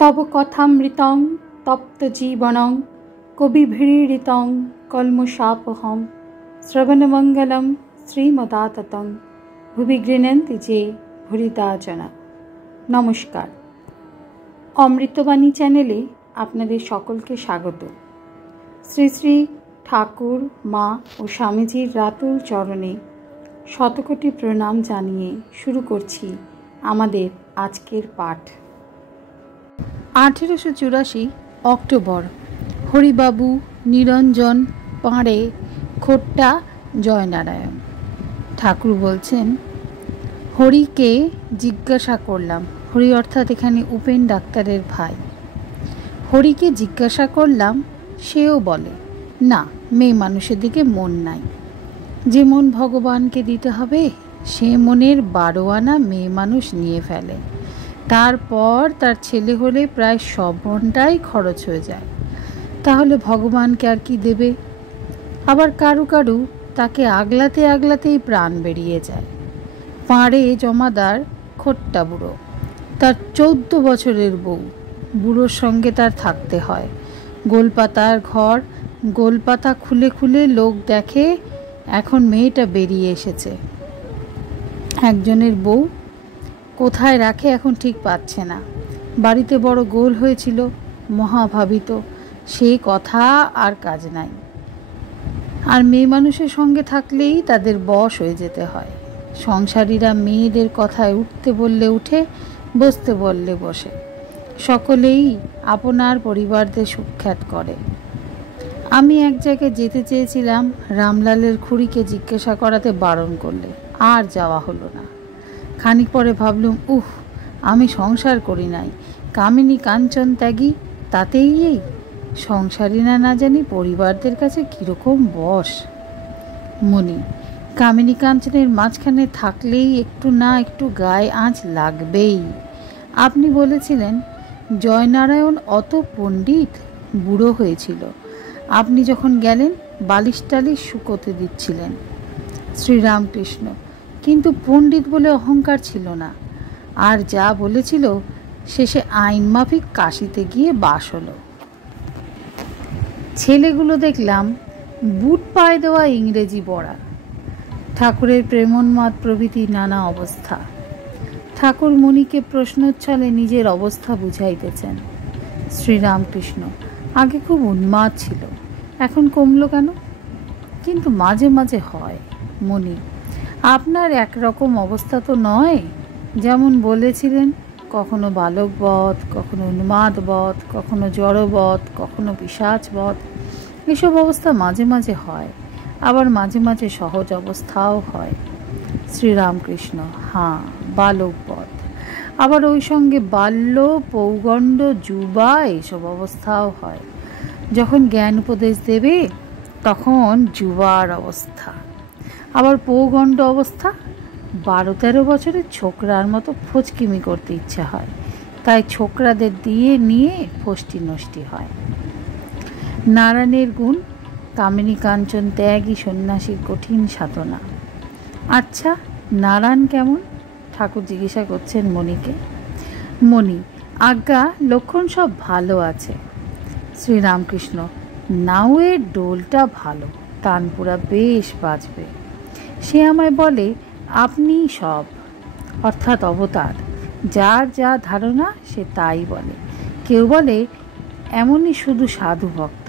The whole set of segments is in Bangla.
তব কথামৃতং তপ্ত জীবনং কবিভিড়িতং কলমশাপহম শ্রবণমঙ্গলম শ্রীমদাততং ভুবি গৃণন্তি যে ভুরিদা জনা। নমস্কার, অমৃতবাণী চ্যানেলে আপনাদের সকলকে স্বাগত। শ্রী শ্রী ঠাকুর, মা ও স্বামীজির রাতুল চরণে শতকোটি প্রণাম জানিয়ে শুরু করছি আমাদের আজকের পাঠ। 1884 অক্টোবর। হরিবাবু, নিরঞ্জন, পাঁড়ে, খোট্টা, জয়নারায়ণ। ঠাকুর বলছেন, হরিকে জিজ্ঞাসা করলাম। হরি অর্থাৎ এখানে উপেন ডাক্তারের ভাই। হরিকে জিজ্ঞাসা করলাম, সেও বলে না, মেয়ে মানুষের দিকে মন নাই। যে মন ভগবানকে দিতে হবে সে মনের 12 আনা মেয়ে মানুষ নিয়ে ফেলে। তারপর তার ছেলে হলে প্রায় সব মনটাই খরচ হয়ে যায়। তাহলে ভগবানকে আর কি দেবে? আবার কারু কারু তাকে আগলাতে আগলাতেই প্রাণ বেরিয়ে যায়। পাঁড়ে জমাদার খোট্টা বুড়ো, তার 14 বছরের বউ। বুড়োর সঙ্গে তার থাকতে হয়। গোলপাতার ঘর, গোলপাতা খুলে খুলে লোক দেখে এখন মেয়েটা বেরিয়ে এসেছে। একজনের বউ কোথায় রাখে এখন ঠিক পাচ্ছে না। বাড়িতে বড় গোল হয়েছিল, মহাভাবিত, সে কথা আর কাজ নাই। আর মেয়ে মানুষের সঙ্গে থাকলেই তাদের বশ হয়ে যেতে হয়। সংসারীরা মেয়েদের কথায় উঠতে বললে উঠে, বসতে বললে বসে। সকলেই আপনার পরিবারদের সুখ্যাত করে। আমি এক জায়গায় যেতে চেয়েছিলাম, রামলালের খুড়িকে জিজ্ঞাসা করাতে বারণ করলে, আর যাওয়া হলো না। খানিক পরে ভাবলুম, আমি সংসার করি নাই, কামিনী কাঞ্চন ত্যাগী, তাতেই এই সংসারী না জানি পরিবারদের কাছে কীরকম বশ। মনি, কামিনী কাঞ্চনের মাঝখানে থাকলেই একটু না একটু গায়ে আঁচ লাগবেই। আপনি বলেছিলেন জয়নারায়ণ অত পণ্ডিত, বুড়ো হয়েছিল। আপনি যখন গেলেন বালিশ টালিশ শুকোতে দিচ্ছিলেন। শ্রীরামকৃষ্ণ, কিন্তু পণ্ডিত বলে অহংকার ছিল না। আর যা বলেছিল শেষে আইন মাফিক কাশিতে গিয়ে বাস হলো। ছেলেগুলো দেখলাম বুট পায়ে দেওয়া ইংরেজি পড়া। ঠাকুরের প্রেমোন্মাদ প্রভৃতি নানা অবস্থা। ঠাকুর মণিকে প্রশ্নোচ্ছলে নিজের অবস্থা বুঝাইতেছেন। শ্রীরামকৃষ্ণ, আগে খুব উন্মাদ ছিল, এখন কমলো কেন? কিন্তু মাঝে মাঝে হয়। মণি, আপনার একরকম অবস্থা তো নয়। যেমন বলেছিলেন, কখনো বালকবধ, কখনো উন্মাদবধ, কখনো জড়বধ, কখনো পিশাচবধ। এসব অবস্থা মাঝে মাঝে হয়, আবার মাঝে মাঝে সহজ অবস্থাও হয়। শ্রীরামকৃষ্ণ, হ্যাঁ, বালকবধ, আবার ওই সঙ্গে বাল্য, পৌগণ্ড, যুবা এসব অবস্থাও হয়। যখন জ্ঞান উপদেশ দেবে তখন যুবার অবস্থা, আবার পৌগণ্ড অবস্থা। 12-13 বছরের ছোকরার মতো ফচকিমি করতে ইচ্ছা হয়, তাই ছোকরাদের দিয়ে নিয়ে ফষ্টি নষ্টি হয়। নারায়ণের গুণ, কামিনী কাঞ্চন ত্যাগী সন্ন্যাসীর কঠিন সাধনা। আচ্ছা, নারায়ণ কেমন? ঠাকুর জিজ্ঞাসা করছেন মণিকে। মণি, আজ্ঞা, লক্ষণ সব ভালো আছে। শ্রীরামকৃষ্ণ, নাউয়ের ডোলটা ভালো, তানপুরা বেশ বাজবে। সে আমায় বলে আপনি সব, অর্থাৎ অবতার। যার যা ধারণা সে তাই বলে। কেউ বলে এমনই শুধু সাধু ভক্ত।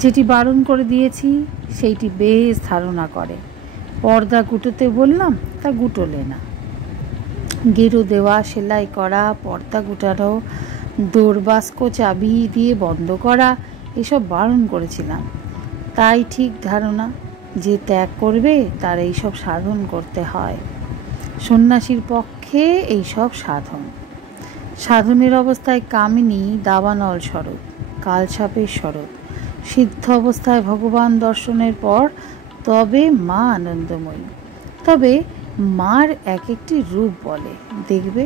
যেটি বারণ করে দিয়েছি সেইটি বেশ ধারণা করে। পর্দা গুটোতে বললাম, তা গুটোলে না। গেরো দেওয়া, সেলাই করা, পর্দা গুটানো, দোরবাস্ক চাবি দিয়ে বন্ধ করা, এসব বারণ করেছিলাম। তাই ঠিক ধারণা, যে ত্যাগ করবে তার এইসব সাধন করতে হয়। সন্ন্যাসীর পক্ষে এইসব সাধন। সাধনের অবস্থায় কামিনী দাবানল স্বরূপ, কালসাপের স্বরূপ। সিদ্ধ অবস্থায় ভগবান দর্শনের পর তবে মা আনন্দময়ী। তবে মার এক একটি রূপ বলে, দেখবে।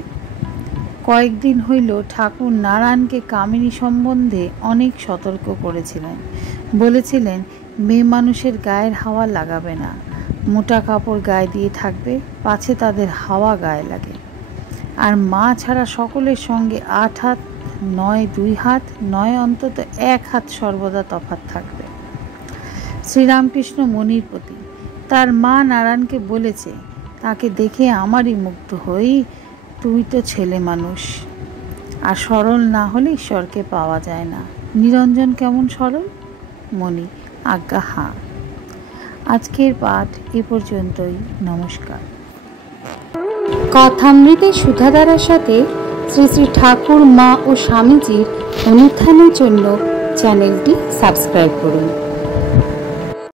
কয়েকদিন হইল ঠাকুর নারায়ণকে কামিনী সম্বন্ধে অনেক সতর্ক করেছিলেন। বলেছিলেন, মেয়ে মানুষের গায়ের হাওয়া লাগাবে না, মোটা কাপড় গায়ে দিয়ে থাকবে, পাছে তাদের হাওয়া গায়ে লাগে। আর মা ছাড়া সকলের সঙ্গে 8 হাত নয় 2 হাত, নয় অন্তত 1 হাত সর্বদা তফাৎ থাকবে। শ্রীরামকৃষ্ণ মণির প্রতি তার মা নারায়ণকে বলেছে, তাকে দেখে আমারই মুগ্ধ হই, তুই তো ছেলে মানুষ, আর সরল না হলে ঈশ্বরকে পাওয়া যায় না। নিরঞ্জন কেমন সরল? মণি, আজ্ঞা হাঁ। আজকের পাঠ এ পর্যন্তই। নমস্কার। কথামৃতের সুধাধারার সাথে শ্রী শ্রী ঠাকুর, মা ও স্বামীজির অনুত্থানের জন্য চ্যানেলটি সাবস্ক্রাইব করুন।